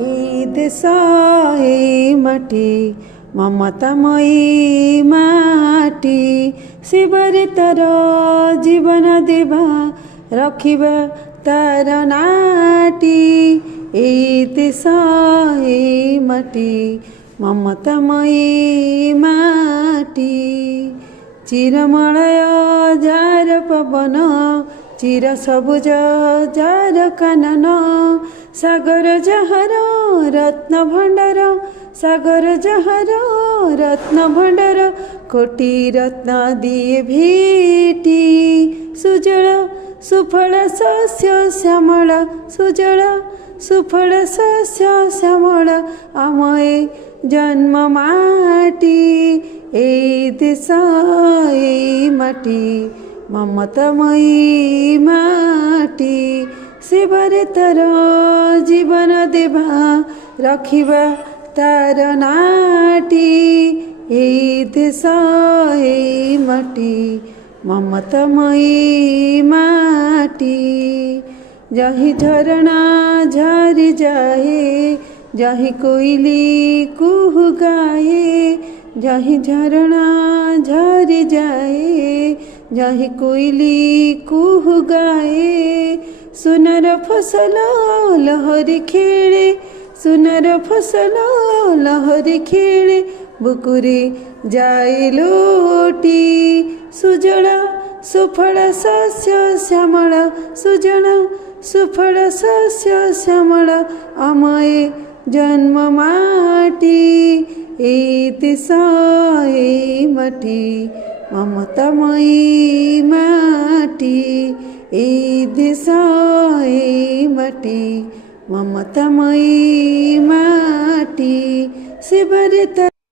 এই দেশ এই মাটি মমতাময়ী মাটি শিবরে তার জীবন দেবা রখিবা তার নাটি এই দেশ এই মাটি মমতাময়ী মাটি চিরমଳୟ যার পবন চির সবুজ যার কানন সাগর যাହାର রত্ন ভଣ୍ଡାର সাগর যাହାର রত্ন ভণ্ডার কোটি রত্ন দিয়ে ভিটি সুজল সুফল শস্য শ্যামଳ সুজল সুফল শস্য শ্যামଳ আমায় জন্ম মাটি এই দেশ এই মাটি মমতাময়ী মাটি শিবরে তার জীবন দেবা রখিবা তার নাটি এই দেশ এই মাটি মমতাময়ী মাটি যাহি ঝরনা ঝরি যায়ে যাহি কোইলি কুহু গায়ে যাহি ঝরনা ঝরি যায়ে যাহি কোইলি কুহু গায়ে সোনার ফসল লহরি খেলে সোনার ফসল লহরি খেলে বুকুরে যায় লোটি সুজল সুফল শস্য শ্যামଳ সুজল সুফল শস্য শ্যামଳ আমায় জন্ম মাটি এই দেশ এই মাটি মমতাময়ী মাটি এই দেশ এই মাটি মমতাময়ী মাটি শিবরে